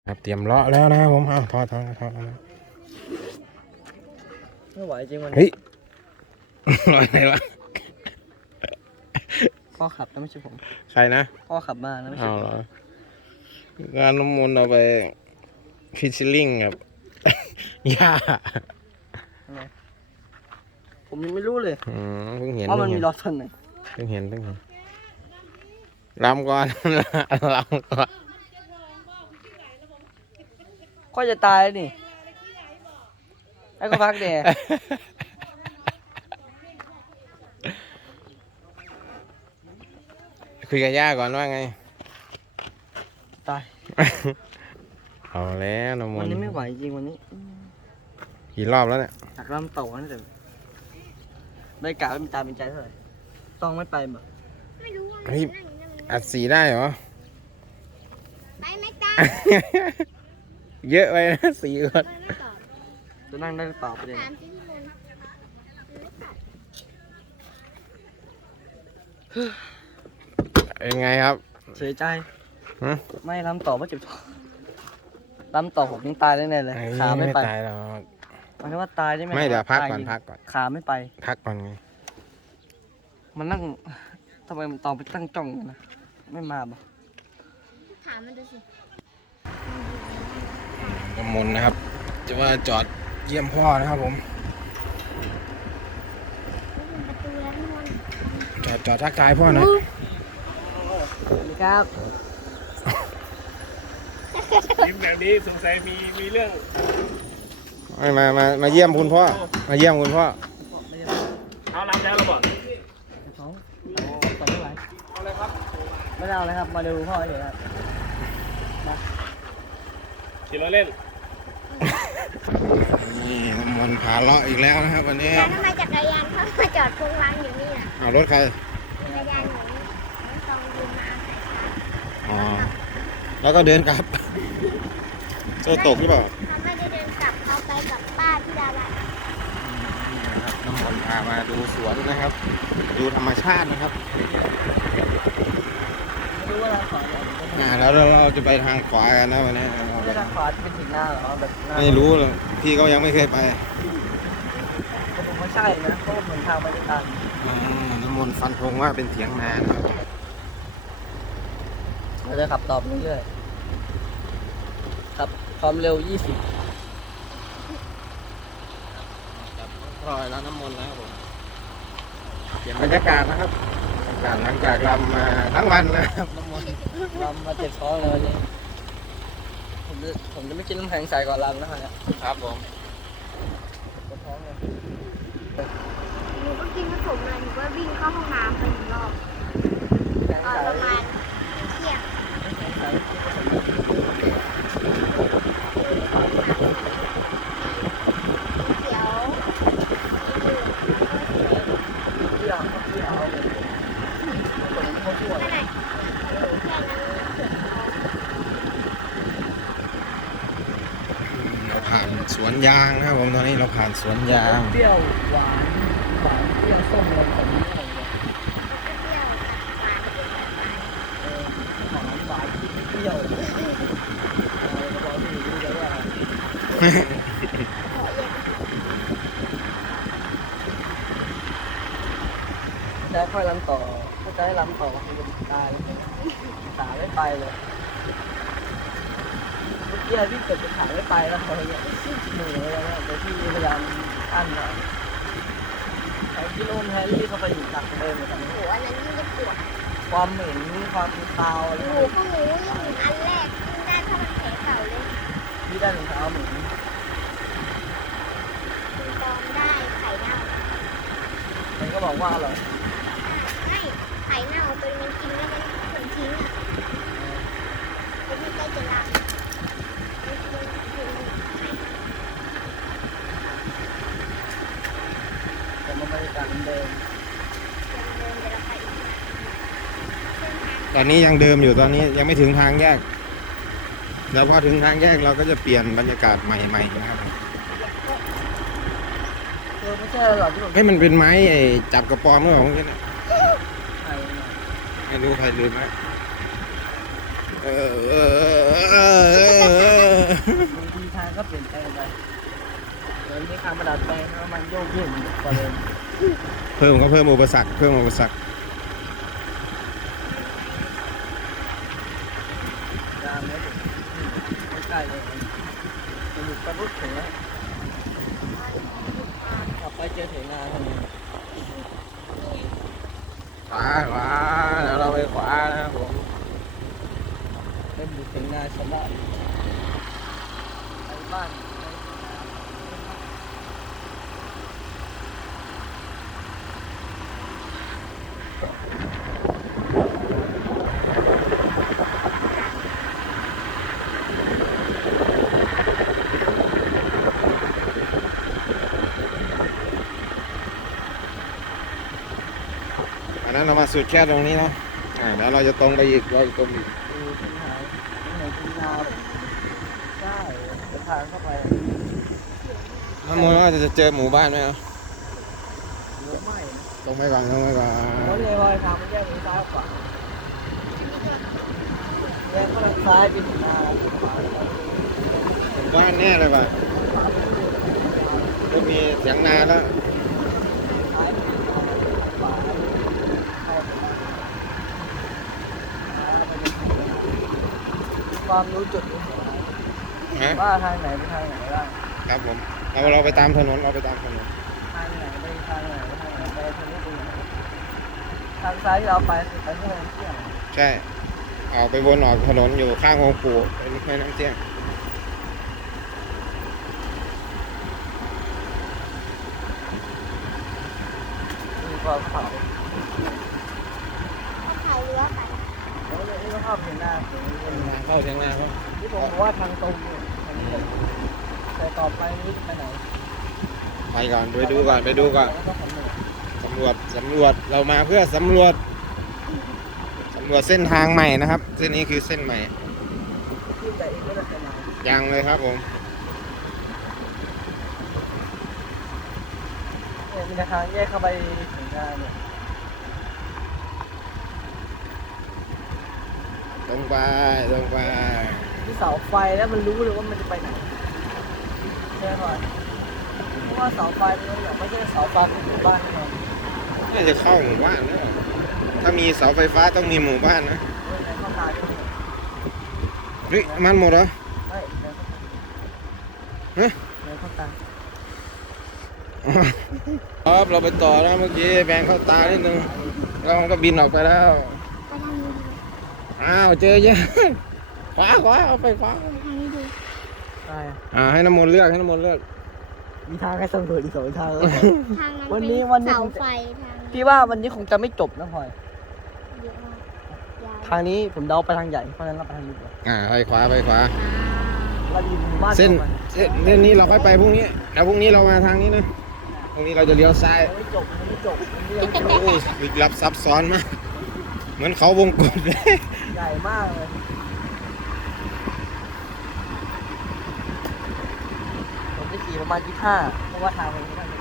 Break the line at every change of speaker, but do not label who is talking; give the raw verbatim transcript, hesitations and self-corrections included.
ครับเตรียมเลาะแล้วนะครับผมเอาทอดทอดทอด
ไม่ไหวจริงวัน
เฮ้
นี้
ย ลอยอะไรวะ
พ่อขับนะไม่ใช่ผม
ใครนะ
พ่อขับมานะไม่ใช่
เอา
ผม
เหรองานน้ำมนต์เอาไปฟิชชิลลิ่งกับ ย่า
อะไรผมยังไม่รู้เลย
อืมเพิ่งเห็น
ว่ามัน
เพิ่ง
มี
เห็น
รถคันไหน
เพิ่งเห็นเพิ่งเห็นลำก่อน ลำก่อน
ก็จะตายแล้วนี่ไอ้ก็พักแดด
คุยกับย่าก่อนว่าไง
ตาย
เอาแล้วน้ำม
วัน
นต์
นี้ไม่ไหวจริงวันนี้
กี่รอบแล้วเนี่ย
อยากรำเต่านั่นแต่ได้กะเป็นตาเป็นใจเท่าไหร่ต้องไม่ไปบ่
ไม่รู้ว่า
เฮ้ยอัดสีได้เหรอ
ไปไม่ตาม
เยอะไปนะสีคน
มันไม่ตอบ
จะนั่งได้หรือเปล่าประเด็น
ถามที่พี่มนต์ไม่ตอบ
เป็นไงครับ
เสียใจ
ฮะ
ไม่รำต่อไม่เจ็บท้องรำต่อผมยังตายแน่ๆเลย
ไอ้
ขาไม่
ไม่
ไป
ตายหรอก
หมายถึงว่าตายได้ไหม
ไม่เดี๋ยวพักก่อน
ตาจริง
พักก่อน
ขาไม่ไป
พักก่อนไง
มันนั่งทำไมมันตองไปตั้งจ้องกันนะไม่มาบ่
ถามมันดูสิ
น้ำมนต์นะครับ จะว่าจอดเยี่ยมพ่อนะครับผม
นี่เป็นประตูแล้วพี่มนต์
จอดจอดทักทายพ่อหนะ
สวัสดีครับ
ยิ้มแบบนี้สงสัยมีมีเรื่อง
มามามาเยี่ยมคุณพ่อ มาเยี่ยมคุณพ่อ
เอารับแล้วเราบอก
ท้องต่อไม่ไหวเอาเลยครับไม่ได้เอาเลยครับมาดูพ่อเฉยครับ
ขี่รถเล่น
นี่น้ำมนต์พาเลาะอีกแล้วนะครับวันนี้
แล้วทำไมจักรยานเขามาจอดพวงวางอยู่นี่ล่ะ
เอารถใคร
จักรยานหนูน้องตองยืมมาเอาสายชาร์จ
อ๋อ แล้วก็เดินกลับ เจอตกหรือเปล่า
เขาไม่ได้เดินกลับเขาไปกับป้าที่ดารา
น้ำมนต์พามาดูสวนนะครับ ดูธรรมชาตินะครับ
ไม่รู้ว่าทางขวาจะ
อ่าแล้วเราจะไปทางขวากันนะวันนี้เรา
ไม่
ไป
ทางขวาจะเป็นถึงหน้าเหรอแบบหน้า
ไม่รู้หรอกพี่ก็ยังไม่เคยไป
แต่ผมว่าใช่นะเพราะว่าเหมือนทางไปด้วยกัน
อ๋อน้ำมนต์ฟันธงว่าเป็นเถียงนานะครับ
เราจะขับต่อไปเรื่อยๆขับความเร็วยี่สิบ
จับรอยแล้วน้ำมนต์แล้วครับผมเปลี่ยนบรรยากาศนะครับบรรยากาศหลังจากรำมาทั้งวันนะครับ
น้ำมันลำมาเจ็บท้องเลยวันนี้ผมจะผมจะไม่กินน้ำแข็งใส่ก่อนลำนะครับเนี่ย
ครับผม
ปวดท้องเลย
หนูก็กินขนมเลยหนูก็วิ่งเข้าห้องน้ำไปหนึ่งรอบ
แข็ง
ตอน
ใส่
ประมาณเที่ยง
แข็งใส่
เดี๋ยว
เที่ยวเที่ยวเอาเลยผมเขาช่วย
ขนาดแค่นั้นเกือบท้อง
เราผ่านสวนยางนะครับผมตอนนี้เราผ่านสวนยาง
เปรี้ยวหวานหวานเปรี้ยวส้มอะไรแบบนี้อะไรเงี้ย
ก็เที่ยวมา
เออหวานหวานเปรี้ยวอะไรก็บอกที่รู้เลยว่าจะค่อยลำต่อถ้าจะให้ลำต่อคือจะตายขาไม่ไปเลยเมื่อกี้พี่เกิดจะขาไม่ไปแล้วเขาเนี่ยเหนื่อยเลยนะแต่พี่พยายามอั้นนะไอ้ที่โน่นแฮร์รี่เขาไปอยู่ตักเดินเหมือนกัน
โอ้โหอันนั้นยิ่งจะปวด
ความเหม็นความคาวอะไร
หนูพวกหนูยิ่งอันแรกยิ่งได้ถ้ามันแผลเก่าเลย
ที่ได้รองเท้าเหม็น
คุณตองได้ไข่เน่า
มันก็บอกว่าอร่อย
ไม่ไข่เน่าเป็นมันกินไม่ได้ผลทิ้งอ่ะไอ้ที่ใกล้จะลามมันกินถึงไข่
แต่มันบรรยากาศเดิม
เดินเดินไปอีกเส้นทาง
ตอนนี้ยังเดิมอยู่ตอนนี้ยังไม่ถึงทางแยก แล้วพอถึงทางแยกเราก็จะเปลี่ยนบรรยากาศใหม่ๆนะครับ
เออไม่ใช่หรอกที่ผม
ให้ยมันเป็นไม้ไอ้จับกระปอมเมื่อของฉันน่ะ
ไข่
ไม่รู้ใครลืมนะเออเออเออเออเออ
บางทีทางก็เปลี่ยนแปลงไปเดี๋ยวนี้การประดับแปลงแล้วมันโยกเยกกว่าเดิม
เพิ่มก็เพิ่มอุปสรรคเพิ่มอุปสรรค
ยามแล้วใกล้ๆเลยจะหยุดกระพุ้ถึงแล้วกลับไปเจอเถียงนาทำไม
ขวาขวาเดี๋ยวเราไปขวานะครับผม
เริ่มอยู่เถียงนาชาวบ้านไปบ้าน
อันนั้นเรามาสุดแค่ตรงนี้เนาะอ่าเดี๋ยวเราจะตรงไปอีกเราจะตรงอีก
ดูเส้นทางไหนเป็นนาใช่เป็นทางเข้าไป
น้ำมนต์ว่าจะเจอหมู่บ้านไหมครับ
หรือไม่
ตรงไปก่อนตรงไปก่อน
แล้วเลยรอยทางมันแยกเป็นซ้ายขวาแยกข้างซ้ายเป็นนาขวา
หมู่บ้านแน่เลยป่ะไม่มีเสียงนาแล้ว
ซ้ายเป็นนาขวาเข้าไปความรู้จุดนี้
ฮะ
ว่าทางไหนไปทางไหนได้
ครับผมเราเราไปตามถนนเราไปตามถนน
ทางไหนไปทางไหนไปทางไหนไปทางนี้ไปทางซ้ายที่เราไปคือไปที่โรงเที่ยว
ใช่ออกไปวนออกถนนอยู่ข้างองค์ปู่เป็นแม่น้ำเจียง
มีความเขา
เขาพายเรือไป
แล้วเนี่ยที่เราเข้าเห็นหน้าตรงนี้เป็นไง
เข้าเสียงนาเขา
ที่ผมบอกว่าทางตรงเนี่ยทางนี้เลยแต่ต่อไปนี้จะไปไหน
ไปก่อนไปดูก่อนไปดูก่อน
แล้วก็สำรวจ
สำรวจสำรวจเรามาเพื่อสำรวจสำรวจเส้นทางใหม่นะครับ เส้นนี้คือเส้นใหม่
ที่แต่เองก็จะไปไหน
ยังเลยครับผม
เนี่ยมีทางแยกเข้าไปถึงหน้าเนี่ย
ตรงไปตรงไป
ที่เสาไฟแล้วมันรู้เลยว่ามันจะไปไหนใช่ไหมเพราะว่าเสาไฟมันอย่างไม่ใช่เสาไฟของหมู่บ้านเนี่ย
น่าจะเข้าหมู่บ้านนะถ้ามีเสาไฟฟ้าต้องมีหมู่บ้านนะ
ในข้างในด้วย
เฮ้ยมันหมดเหรอ
ไม่ในข้างใน
ฮะ
ในข้างใต้
ครับเราไปต่อนะเมื่อกี้แบงเข้าตานิดนึงแล้วมันก็บินออกไปแล้ว
ไปทางนี้ดี
อ้าวเจอเยอะขวาขวาเอาไปขวา
ไปทางนี้ดี
ใช่อะ
อ่าให้น้ำมนต์เลือกให้น้ำมนต์เลือก
มีทางให้สำรวจอีกสองทาง
ทางนั้น
วัน
เป็
นี้
น
วันนี้
เสา
ผมจะ
ไฟทาง
พี่ว่าวันนี้คงจะไม่จบนะพลอย
เยอะมากยาว
ทางนี้ผมเดาไปทางใหญ่เพราะฉะนั้นเราไปทางนี้ดีกว่า
อ่าไปขวาไปขวา
เราอยู่หมู่บ้าน
เส้น
ต่อไป
เส้นเส้นนี้เราค่อยไปพรุ่งนี้แล้วพรุ่งนี้เรามาทางนี้นะพรุ่งนี้เราจะเลี้ยวซ้าย
ยังไม่จบยังไม่จบยังไม่จบ
โอ้ยลึกลับซับซ้อนมากเหมือนเขาวงกตเลย
ใหญ่มากเลยผมจะขี่ประมาณยี่ห้าเพราะว่าทางมันไม่ได้